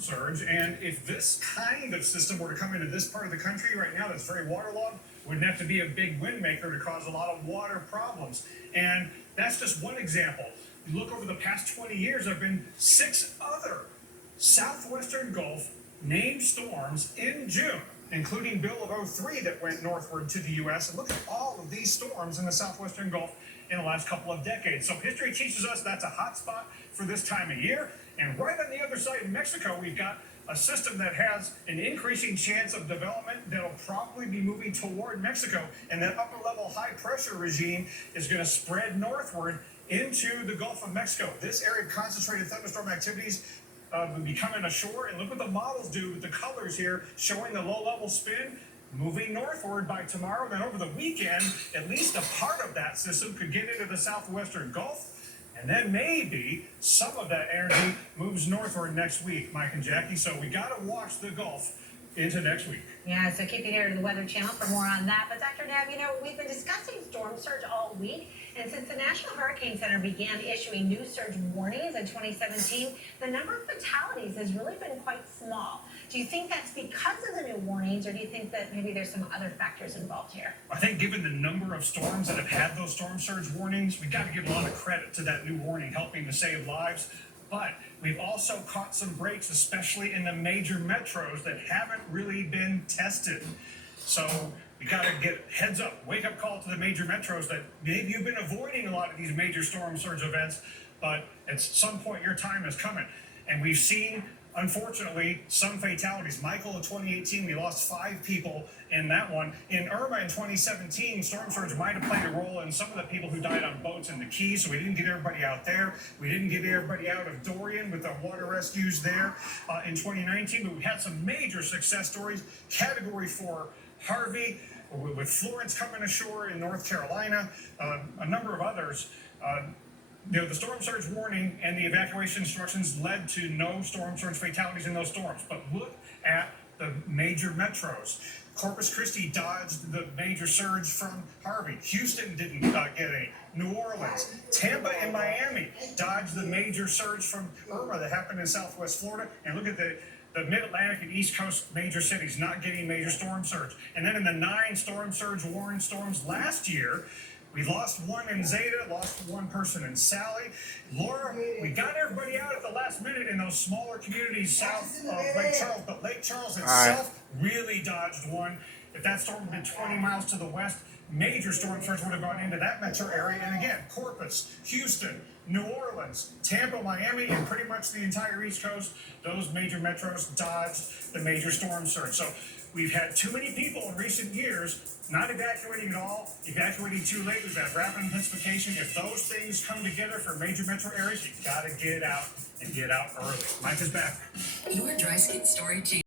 surge, and if this kind of system were to come into this part of the country right now that's very waterlogged, wouldn't have to be a big wind maker to cause a lot of water problems. And that's just one example. You look over the past 20 years, there have been 6 other southwestern Gulf named storms in June, including Bill of '03 that went northward to the U.S. And look at all of these storms in the southwestern Gulf in the last couple of decades. So history teaches us that's a hot spot for this time of year. And right on the other side in Mexico, we've got a system that has an increasing chance of development that'll probably be moving toward Mexico. And that upper level high pressure regime is going to spread northward into the Gulf of Mexico. This area of concentrated thunderstorm activities will be coming ashore. And look what the models do with the colors here showing the low level spin moving northward by tomorrow. Then over the weekend, at least a part of that system could get into the southwestern Gulf. And then maybe some of that energy moves northward next week, Mike and Jackie. So we got to watch the Gulf into next week. Yeah, so keep it here to the Weather Channel for more on that. But Dr. Nab, we've been discussing storm surge all week. And since the National Hurricane Center began issuing new surge warnings in 2017, the number of fatalities has really been quite small. Do you think that's because of the new warnings, or do you think that maybe there's some other factors involved here? I think given the number of storms that have had those storm surge warnings, we've got to give a lot of credit to that new warning helping to save lives. But we've also caught some breaks, especially in the major metros that haven't really been tested. So we got to get heads up, wake up call to the major metros that maybe you've been avoiding a lot of these major storm surge events, but at some point your time is coming. And we've seen, unfortunately, some fatalities. Michael in 2018, we lost 5 people in that one. In Irma in 2017, storm surge might have played a role in some of the people who died on boats in the Keys, so we didn't get everybody out there. We didn't get everybody out of Dorian with the water rescues there in 2019, but we had some major success stories. Category 4 Harvey, with Florence coming ashore in North Carolina, a number of others. The storm surge warning and the evacuation instructions led to no storm surge fatalities in those storms. But look at the major metros. Corpus Christi dodged the major surge from Harvey. Houston didn't get any. New Orleans, Tampa, and Miami dodged the major surge from Irma that happened in Southwest Florida. And look at the Mid-Atlantic and East Coast major cities not getting major storm surge. And then in the 9 storm surge warned storms last year, we lost 1 in Zeta, lost 1 person in Sally. Laura, we got everybody out at the last minute in those smaller communities south of Lake Charles, but Lake Charles itself really dodged one. If that storm had been 20 miles to the west, major storm surge would have gone into that metro area. And again, Corpus, Houston, New Orleans, Tampa, Miami, and pretty much the entire East Coast, those major metros dodged the major storm surge. So we've had too many people in recent years not evacuating at all, evacuating too late. We've had rapid intensification. If those things come together for major metro areas, you've got to get out and get out early. Mike is back. Your dry skin story.